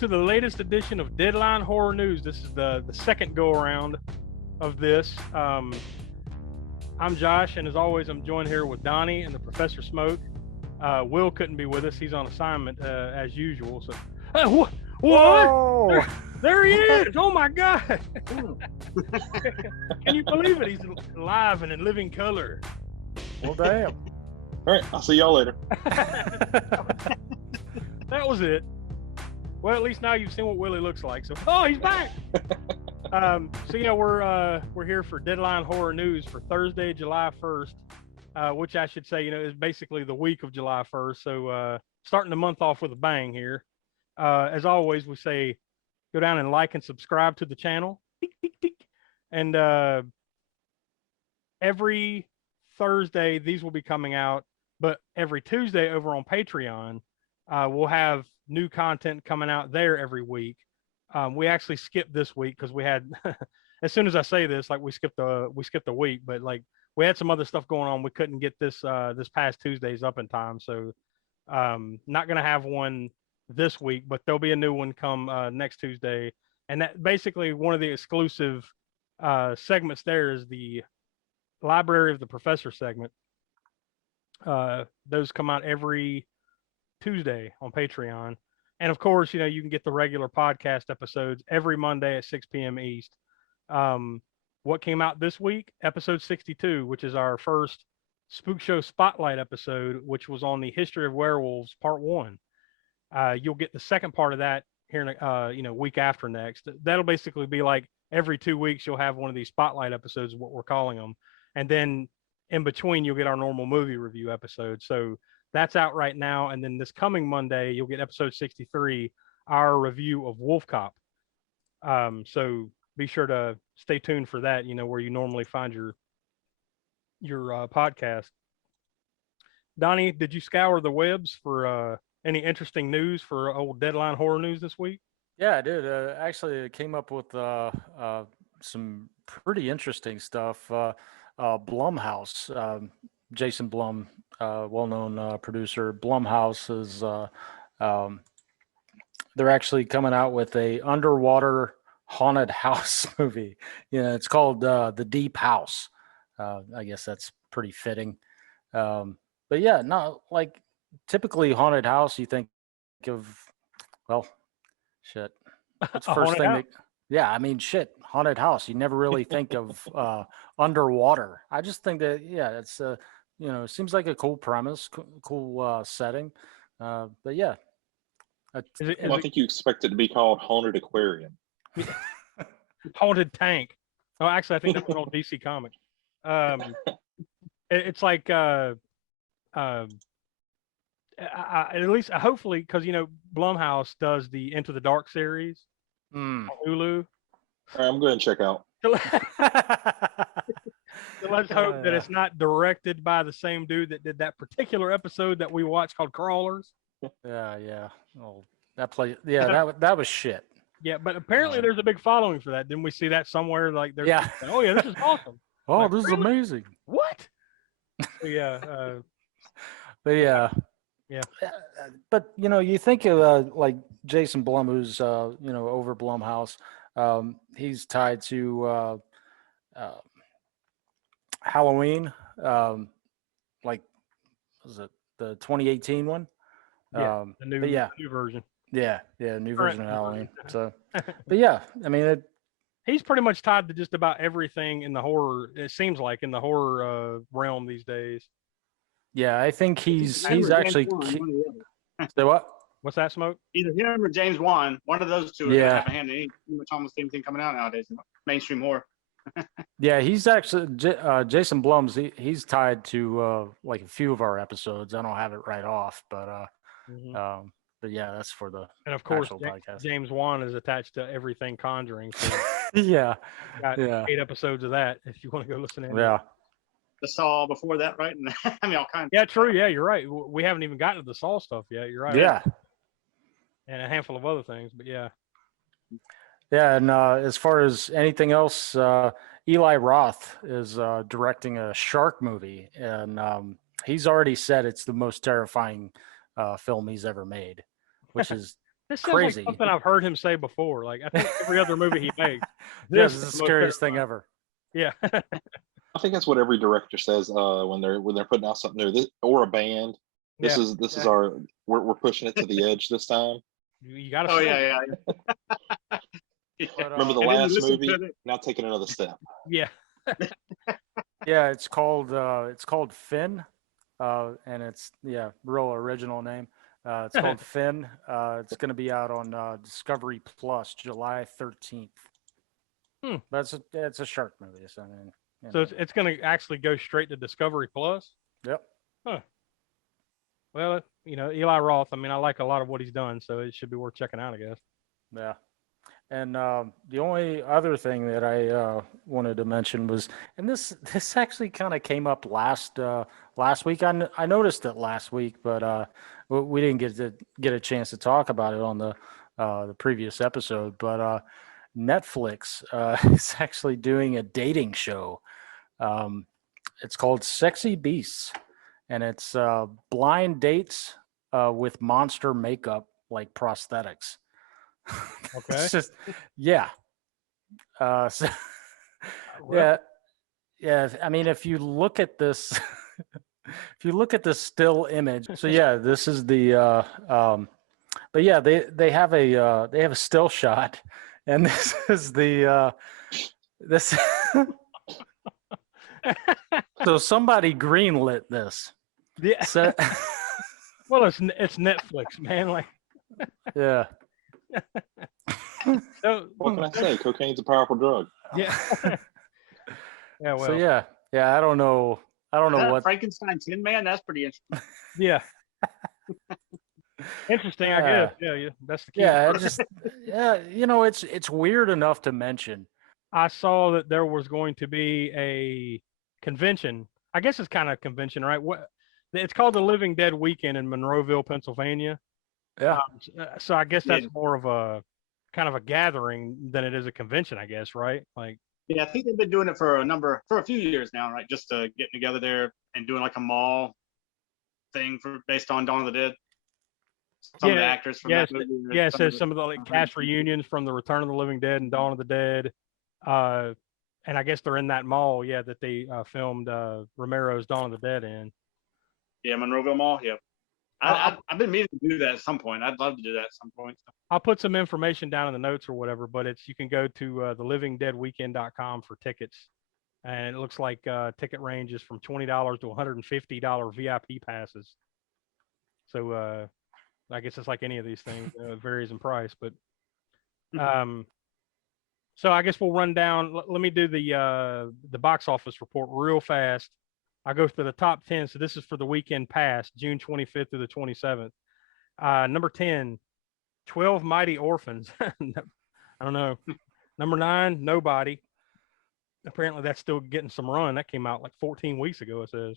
to the latest edition of Deadline Horror News. This is the second go-around of this. I'm Josh, and as always, I'm joined here with Donnie and the Professor Smoke. Will couldn't be with us. He's on assignment as usual. So, what? Whoa! There he is! Oh my God! Can you believe it? He's live and in living color. Well, damn. All right, I'll see y'all later. That was it. Well, at least now you've seen what Willie looks like. So, he's back. So yeah, we're here for Deadline Horror News for Thursday, July 1st, which I should say, is basically the week of July 1st. So starting the month off with a bang here. As always, we say go down and like and subscribe to the channel. Tick, tick, tick. And every Thursday, these will be coming out, but every Tuesday over on Patreon, we'll have new content coming out there every week. We actually skipped this week because we had, as soon as I say this, like we skipped the week, but like we had some other stuff going on. We couldn't get this past Tuesdays up in time. So not going to have one this week, but there'll be a new one come next Tuesday. And that basically one of the exclusive segments there is the Library of the Professor segment. Those come out every Tuesday on Patreon. And of course, you can get the regular podcast episodes every Monday at 6 p.m. East. What came out this week? Episode 62, which is our first Spook Show Spotlight episode, which was on the history of werewolves, part 1. You'll get the second part of that here in week after next. That'll basically be like every 2 weeks you'll have one of these spotlight episodes, what we're calling them, and then in between you'll get our normal movie review episode. So that's out right now, and then this coming Monday you'll get episode 63, our review of Wolf Cop. So be sure to stay tuned for that. Where you normally find your podcast. Donnie, did you scour the webs for any interesting news for old Deadline Horror News this week? Yeah, I did. Actually, I came up with some pretty interesting stuff. Blumhouse, Jason Blum, well-known producer. Blumhouse is they're actually coming out with a underwater haunted house movie. It's called The Deep House. I guess that's pretty fitting. But yeah, not like typically haunted house, you think of, well, shit. What's the first thing? Yeah, I mean, shit, haunted house. You never really think of underwater. I just think that, yeah, it's it seems like a cool premise, cool setting. But yeah, I think you expect it to be called Haunted Aquarium. Haunted Tank. Oh, actually, I think that's an old DC comic. It's like at least hopefully, because Blumhouse does the Into the Dark series on Hulu. All right, I'm going to check out. So let's hope that it's not directed by the same dude that did that particular episode that we watched called Crawlers. Yeah. Oh, that was shit. Yeah, but apparently there's a big following for that. Didn't we see that somewhere? Like, yeah. Oh yeah, this is awesome. Oh, like, this is amazing. What? So, yeah. But yeah. Yeah. But you think of like Jason Blum, who's over Blumhouse. He's tied to Halloween. Like, was it the 2018 one? Yeah, the new version. Yeah, new version of Halloween. So, but yeah, I mean, he's pretty much tied to just about everything in the horror. It seems like in the horror realm these days. Yeah, I think he's actually. Say what? What's that, Smoke? Either him or James Wan. One of those two. Yeah. Have a hand in pretty much almost anything coming out nowadays in mainstream horror. Yeah, he's actually Jason Blum's. He's tied to like a few of our episodes. I don't have it right off, but but yeah, that's for the and of course podcast. James Wan is attached to everything Conjuring. So yeah, got 8 episodes of that if you want to go listen to it. Yeah. The Saw before that, right? And I mean, all kinds. Yeah, true. Yeah, you're right. We haven't even gotten to the Saw stuff yet. You're right. Yeah. And a handful of other things, but yeah. Yeah, and as far as anything else, Eli Roth is directing a shark movie, and he's already said it's the most terrifying film he's ever made, which is This sounds crazy. like something I've heard him say before. Like, I think every other movie he makes. This is the scariest thing ever. Yeah. I think that's what every director says when they're putting out something new, or a band. This is our we're pushing it to the edge this time. You got to. Oh yeah. But, remember the last movie? Now taking another step. Yeah. Yeah, it's called Finn, and it's real original name. It's called Finn. It's going to be out on Discovery Plus July 13th. But it's a shark movie, so I mean. So it's going to actually go straight to Discovery Plus? Yep. Huh. Well, Eli Roth, I mean, I like a lot of what he's done, so it should be worth checking out, I guess. Yeah. And the only other thing that I wanted to mention was, and this actually kind of came up last week. I noticed it last week, but we didn't get a chance to talk about it on the previous episode. But Netflix is actually doing a dating show. It's called Sexy Beasts, and it's blind dates with monster makeup like prosthetics. Okay. It's just, yeah. So, yeah. I mean, if you look at this, still image. So yeah, this is the. But yeah, they have a still shot, and this is the this. So somebody greenlit this. Yeah. So, well, it's Netflix, man. Like. Yeah. So, what can I say? Cocaine's a powerful drug. Yeah. Yeah. Well. So yeah. I don't know what Frankenstein Tin Man. That's pretty interesting. Yeah. Interesting, I guess. Yeah. That's the key. Yeah. It's weird enough to mention. I saw that there was going to be a convention. I guess it's kind of a convention, right? It's called the Living Dead Weekend in Monroeville, Pennsylvania. Yeah. So I guess that's more of a kind of a gathering than it is a convention, I guess, right? Like. Yeah, I think they've been doing it for a few years now, right? Just getting together there and doing like a mall thing based on Dawn of the Dead. Some of the actors from that movie. Yeah, it says some of the cast reunions from the Return of the Living Dead and Dawn of the Dead. And I guess they're in that mall, that they filmed Romero's Dawn of the Dead in. Yeah, Monroeville Mall. Yep. I've been meaning to do that at some point. I'd love to do that at some point. I'll put some information down in the notes or whatever, but you can go to thelivingdeadweekend.com for tickets. And it looks like ticket ranges from $20 to $150 VIP passes. So I guess it's like any of these things, it varies in price, but so I guess we'll run down. Let me do the box office report real fast. I'll go through the top 10. So this is for the weekend past, June 25th through the 27th. Number 10, 12 Mighty Orphans. I don't know. Number 9, Nobody. Apparently that's still getting some run. That came out like 14 weeks ago, it says.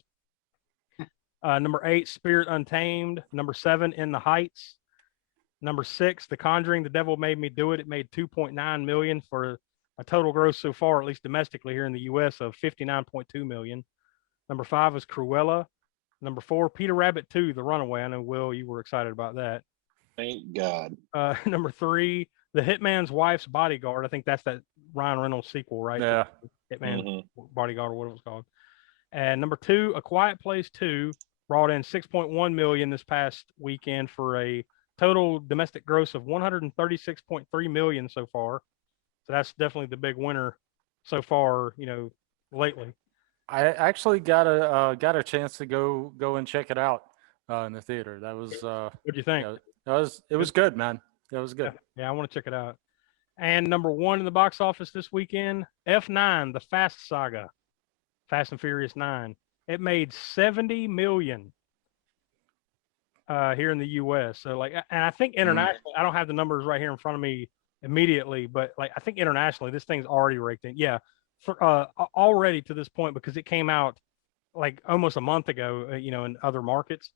Number 8, Spirit Untamed. Number 7, In the Heights. Number 6, The Conjuring, The Devil Made Me Do It. It made $2.9 million for a total gross so far, at least domestically here in the U.S., of $59.2 million. Number 5 is Cruella. Number 4, Peter Rabbit 2, The Runaway. I know, Will, you were excited about that. Thank God. Number 3, The Hitman's Wife's Bodyguard. I think that's that Ryan Reynolds sequel, right? Yeah. Hitman's Bodyguard or what it was called. And number 2, A Quiet Place 2, brought in $6.1 million this past weekend for a total domestic gross of $136.3 million so far. So that's definitely the big winner so far, lately. I actually got a chance to go and check it out in the theater. That was What'd you think? It was good, man. It was good. Yeah, I want to check it out. And number 1 in the box office this weekend, F9, The Fast Saga, Fast and Furious 9. It made $70 million here in the U.S. So and I think internationally, I don't have the numbers right here in front of me immediately, but I think internationally, this thing's already raked in. Yeah, for already to this point, because it came out like almost a month ago, in other markets.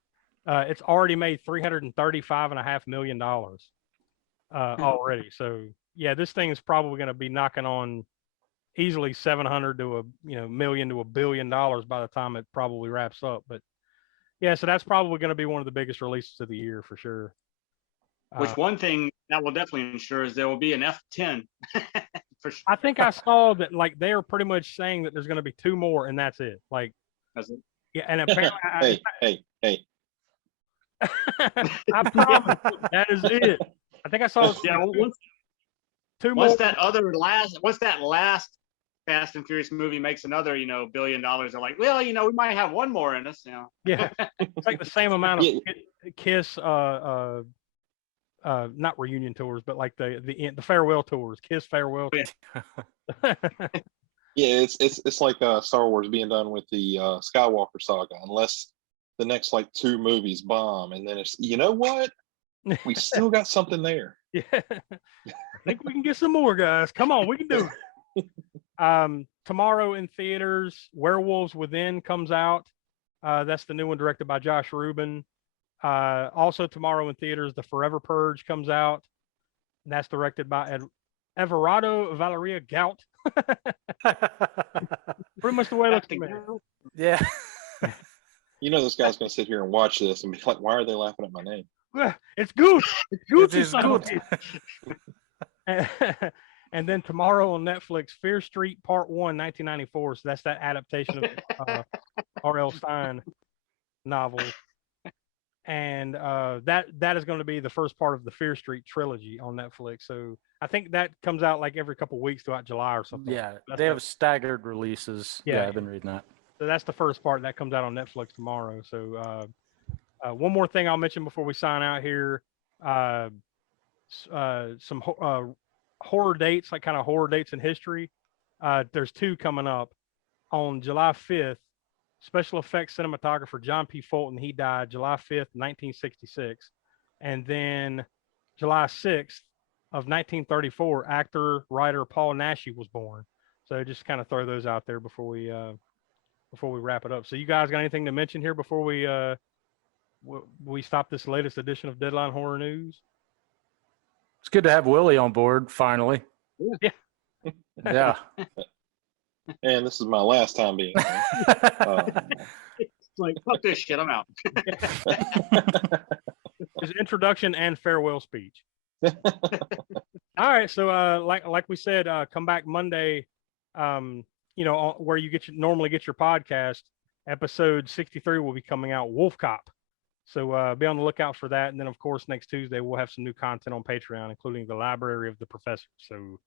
It's already made $335.5 million already. So yeah, this thing is probably going to be knocking on easily 700 to $1 million to $1 billion by the time it probably wraps up. But yeah, so that's probably going to be one of the biggest releases of the year for sure. Which one thing that will definitely ensure is there will be an F10 for sure. I think I saw that like they are pretty much saying that there's going to be 2 more and that's it. Like, That's it. yeah, and apparently, hey. I promise that is it. I think I saw Yeah, two once more. that last Fast and Furious movie makes another, $1 billion, they're like, well, we might have one more in us, Yeah, it's like the same amount of Kiss, not reunion tours, but like the farewell tours, Kiss farewell. Yeah, it's like Star Wars being done with the Skywalker saga, unless the next like 2 movies bomb, and then it's what, we still got something there. Yeah, I think we can get some more, guys. Come on, we can do it. Tomorrow in theaters, Werewolves Within comes out. That's the new one directed by Josh Rubin. Also tomorrow in theaters, The Forever Purge comes out. And that's directed by Everardo Valeria Gout. Pretty much the way it looks to me. Yeah. This guy's going to sit here and watch this and be like, why are they laughing at my name? It's good. It's good. It is good. And then tomorrow on Netflix, Fear Street Part 1, 1994. So that's that adaptation of R.L. Stine novel. And that is going to be the first part of the Fear Street trilogy on Netflix. So I think that comes out like every couple of weeks throughout July or something. Yeah, they have staggered releases. Yeah, I've been reading that. So that's the first part that comes out on Netflix tomorrow. So one more thing I'll mention before we sign out here. Some horror dates, like kind of horror dates in history. There's 2 coming up. On July 5th, special effects cinematographer John P. Fulton, he died July 5th, 1966. And then July 6th of 1934, actor, writer Paul Naschy was born. So just kind of throw those out there before we wrap it up. So you guys got anything to mention here before we stop this latest edition of Deadline Horror News? It's good to have Willie on board finally. Yeah. Yeah. And this is my last time being here. It's like, fuck this shit, I'm out. His introduction and farewell speech. All right, so like we said, come back Monday. Where you normally get your podcast. Episode 63 will be coming out. Wolf Cop. So be on the lookout for that. And then, of course, next Tuesday, we'll have some new content on Patreon, including the Library of the Professor. So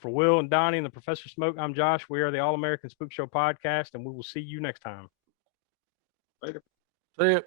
for Will and Donnie and the Professor Smoke, I'm Josh. We are the All-American Spookshow Podcast, and we will see you next time. Later. See you.